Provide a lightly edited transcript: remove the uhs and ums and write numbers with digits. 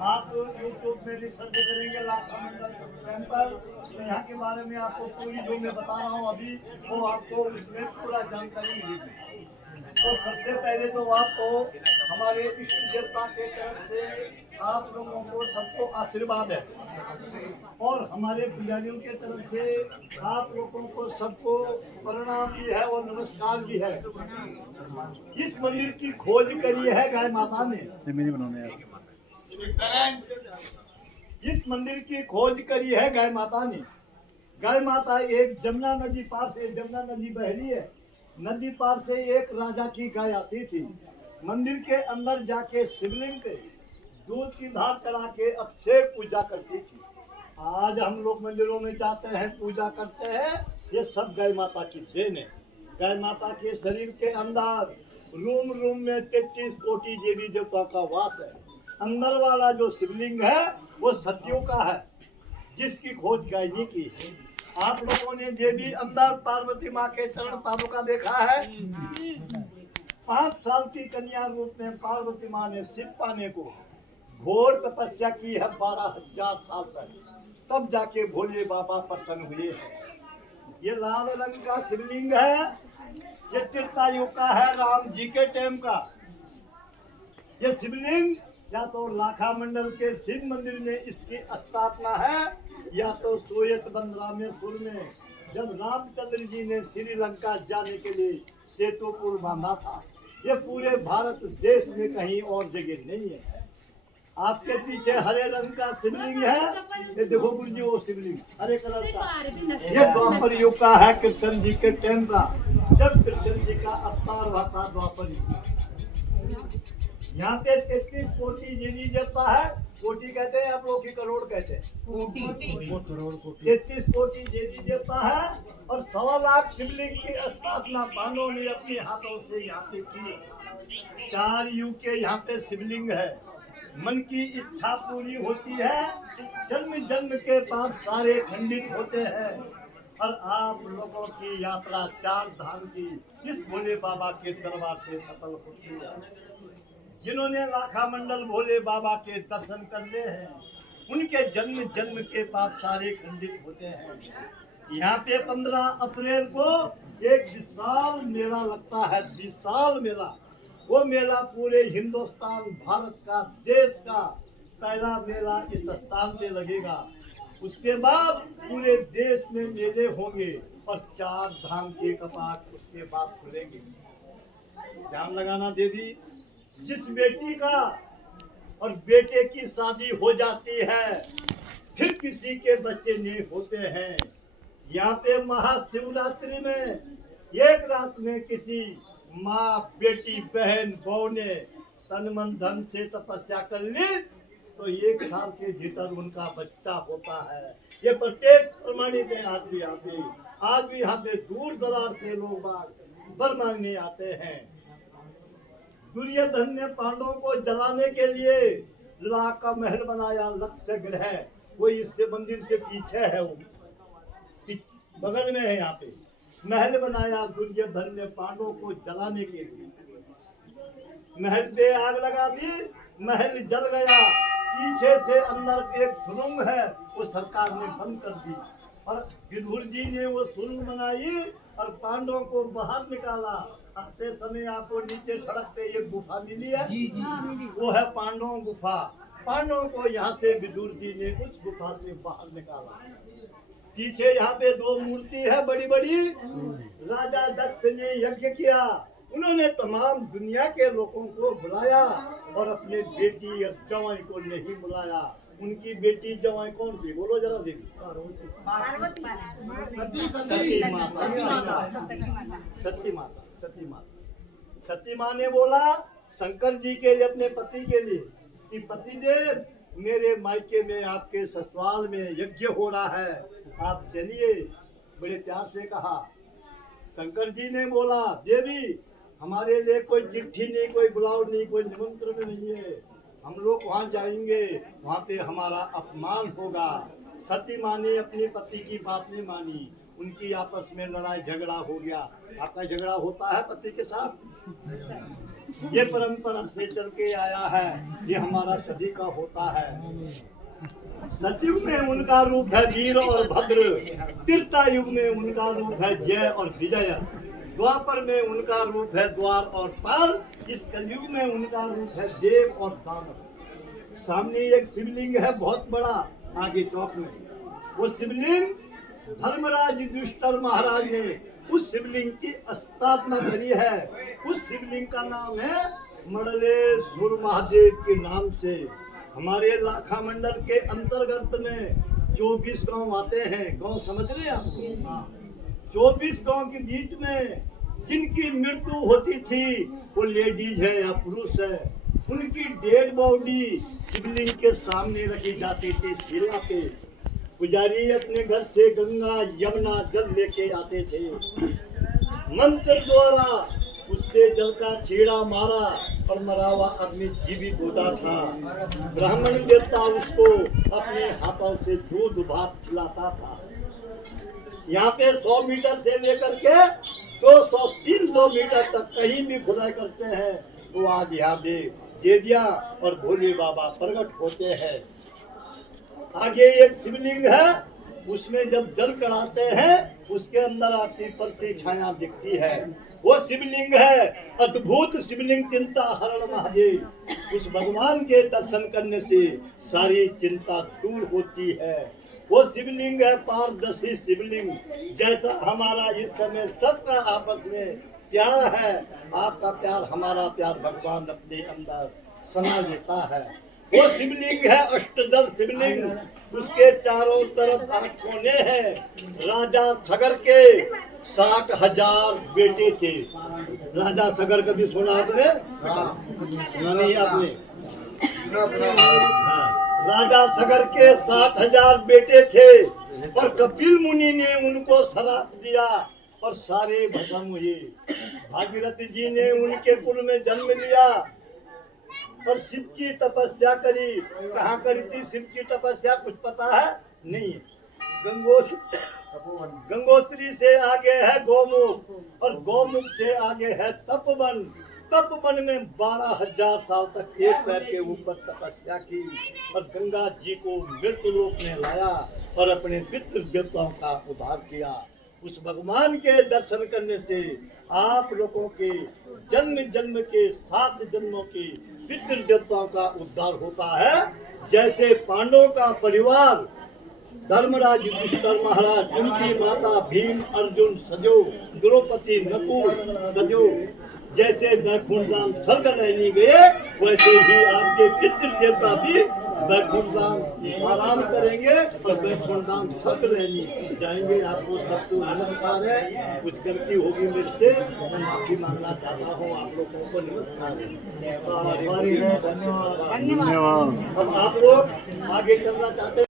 आप यूट्यूब में रिसर्च करेंगे लाखा मंडल टेम्पल, तो यहाँ के बारे में आपको पूरी जो मैं बता रहा हूँ अभी वो आपको उसमें पूरा जानकारी मिलेगी। तो सबसे पहले तो आपको हमारे इष्ट देवता के तरफ से आप लोगों को सबको आशीर्वाद है और हमारे पुजारियों के तरफ से आप लोगों को सबको प्रणाम भी है और नमस्कार भी है। इस मंदिर की खोज करी है गाय माता ने। इस मंदिर की खोज करी है गाय माता ने। गाय माता एक जमुना नदी पार से, जमुना नदी बह रही है, नदी पार से एक राजा की गाय आती थी। मंदिर के अंदर जाके शिवलिंग के दूध की धार चढ़ा के अभिषेक पूजा करती थी। आज हम लोग मंदिरों में जाते हैं, पूजा करते हैं, ये सब गाय माता की देन है। गाय माता के शरीर के अंदर रूम रूम में 33 कोटि देवी देवता का वास है। अंदर वाला जो शिवलिंग है वो सतियों का है, जिसकी खोज गाय जी की है। आप लोगों ने देवी अंदर पार्वती माँ के चरण तालुका देखा है। 5 साल की कन्या रूप में पार्वती माँ ने शिव पाने को घोर तपस्या की है 12,000 साल तक, तब जाके भोले बाबा प्रसन्न हुए हैं। ये लाल रंग का शिवलिंग है, ये त्रेतायुग का है, राम जी के टाइम का। ये शिवलिंग या तो लाखा मंडल के शिव मंदिर में इसकी स्थापना है, या तो सोयत बंदरामेश्वर में जब रामचंद्र जी ने श्रीलंका जाने के लिए सेतु पुल बांधा था। ये पूरे भारत देश में कहीं और जगह नहीं है। आपके पीछे हरे रंग का शिवलिंग है, ये देखो गुरु जी वो शिवलिंग हरे कलर का, ये द्वापर युग का है, कृष्ण जी के टाइम का, जब कृष्ण जी का अवतार हुआ था द्वापर युग। यहाँ पे 33 कोटि देवी देवता है। कोटि कहते हैं आप लोग की करोड़ कहते हैं, करोड़ कोटि 33 कोटि देवी देवता है और 1.25 लाख शिवलिंग की स्थापना पांडवों ने अपने हाथों से यहाँ पे की। 4 युग के यहाँ पे शिवलिंग है। मन की इच्छा पूरी होती है, जन्म जन्म के पाप सारे खंडित होते हैं और आप लोगों की यात्रा 4 धाम की इस भोले बाबा के दरबार से सफल होती है। जिन्होंने लाखा मंडल भोले बाबा के दर्शन कर ले हैं, उनके जन्म जन्म के पाप सारे खंडित होते हैं। यहाँ पे 15 अप्रैल को एक विशाल मेला लगता है, विशाल मेला। वो मेला पूरे हिंदुस्तान, भारत का, देश का पहला मेला इस स्थान पे लगेगा। उसके बाद पूरे देश में मेले होंगे और 4 धाम के कपाट उसके बाद खुलेंगे। ध्यान लगाना देवी, जिस बेटी का और बेटे की शादी हो जाती है फिर किसी के बच्चे नहीं होते हैं। यहाँ पे महाशिवरात्रि में एक रात में किसी माँ, बेटी, बहन, बहू ने तन मन धन से तपस्या कर ली तो 1 साल के भीतर उनका बच्चा होता है। ये प्रत्येक प्रमाणित है। आज भी यहाँ पे दूर दराज से लोग वर मांगने आते हैं। दुर्योधन ने पांडवों को जलाने के लिए लाख का महल बनाया, लक्ष्य ग्रह, वो इससे मंदिर से पीछे है, वो बगल में है। यहाँ पे महल बनाया दुर्योधन ने पांडवों को जलाने के लिए। महल पे आग लगा दी, महल जल गया। पीछे से अंदर एक सुरंग है, वो सरकार ने बंद कर दी और विदुर जी ने वो सुरंग बनाई और पांडवों को बाहर निकाला। आते समय आपको नीचे सड़क पे एक गुफा मिली है, वो है पांडवों गुफा। पांडवों को यहाँ से विदुर जी ने उस गुफा से बाहर निकाला। पीछे यहाँ पे 2 मूर्ति है बड़ी बड़ी। राजा दक्ष ने यज्ञ किया, उन्होंने तमाम दुनिया के लोगों को बुलाया और अपने बेटी और जवाई को नहीं बुलाया। उनकी बेटी जवाई कौन थी, बोलो जरा देवी? सती माँ ने बोला शंकर जी के लिए, अपने पति के लिए कि पतिदेव मेरे मायके में आपके ससुराल में यज्ञ हो रहा है, आप चलिए। बड़े प्यार से कहा। शंकर जी ने बोला देवी हमारे लिए कोई चिट्ठी नहीं, कोई बुलाव नहीं, कोई निमंत्रण नहीं है, हम लोग वहाँ जाएंगे, वहाँ पे हमारा अपमान होगा। सती माँ ने अपने पति की बात नहीं मानी, उनकी आपस में लड़ाई झगड़ा हो गया। आपका झगड़ा होता है पति के साथ? ये परंपरा से चल के आया है, ये हमारा सदी का होता है। सतयुग में उनका रूप है वीर और भद्र, त्रेता युग में उनका रूप है जय और विजय, द्वापर में उनका रूप है द्वार और पाल, इस कलयुग में उनका रूप है देव और दानव। सामने एक शिवलिंग है बहुत बड़ा, आगे चौक में वो शिवलिंग धर्मराज युधिष्ठिर महाराज ने उस शिवलिंग की स्थापना करी है। उस शिवलिंग का नाम है मंडलेश्वर महादेव के नाम से। हमारे लाखा मंडल के अंतर्गत में 24 गांव आते हैं। गांव समझ रहे हैं आपको? 24 गांव के बीच में जिनकी मृत्यु होती थी वो लेडीज है या पुरुष है, उनकी डेड बॉडी शिवलिंग के सामने रखी जाती थी शिला पे। पुजारी अपने घर से गंगा यमुना जल लेके आते थे, मंत्र द्वारा उससे जल का छेड़ा मारा और मरा हुआ आदमी जीवित होता था। ब्राह्मण देवता उसको अपने हाथों से दूध भात खिलाता था। यहाँ पे 100 मीटर से लेकर के 200-300 मीटर तक कहीं भी खुदाई करते हैं तो आज यहाँ पे देवियां और भोले बाबा प्रकट होते हैं। आगे एक शिवलिंग है, उसमें जब जल चढ़ाते हैं उसके अंदर आपकी प्रति छाया दिखती है। वो शिवलिंग है अद्भुत शिवलिंग चिंता हरण महादेव। उस भगवान के दर्शन करने से सारी चिंता दूर होती है। वो शिवलिंग है पारदर्शी शिवलिंग। जैसा हमारा इस समय सबका आपस में प्यार है, आपका प्यार हमारा प्यार भगवान अपने अंदर समा लेता है। वो शिवलिंग है अष्टदल शिवलिंग, उसके चारों तरफ 8 कोने हैं। राजा सगर के 60,000 बेटे थे। राजा सगर कभी सुना आपने? सुना नहीं आपने? राजा सगर के 60,000 बेटे थे और कपिल मुनि ने उनको श्राप दिया और सारे भस्म हुए। भागीरथी जी ने उनके कुल में जन्म लिया और शिव की तपस्या करी। कहाँ करी थी शिव की तपस्या कुछ पता है? नहीं। गंगोत्री से आगे है गौमुख और गौमुख से आगे है तपवन। तपवन में 12,000 साल तक एक पैर के ऊपर तपस्या की और गंगा जी को मृत्यु लोक में लाया और अपने पितृ देवताओं का उद्धार किया। उस भगवान के दर्शन करने से आप लोगों के जन्म जन्म के 7 जन्मों के पितृ देवताओं का उद्धार होता है। जैसे पांडवों का परिवार धर्मराज युधिष्ठिर महाराज, उनकी माता भीम अर्जुन सजो, द्रौपदी नकुल सजो जैसे वैकुंठ धाम स्वर्ग रहने गए, वैसे ही आपके पितृ देवता भी वैकुंठ धाम आराम करेंगे और वैकुंठ धाम स्वर्ग रहने जाएंगे। आपको सबको नमस्कार है। कुछ गलती होगी मेरे से, मैं माफी मांगना चाहता हूँ। आप लोगों को नमस्कार है। धन्यवाद। अब आप लोग आगे चलना चाहते हैं।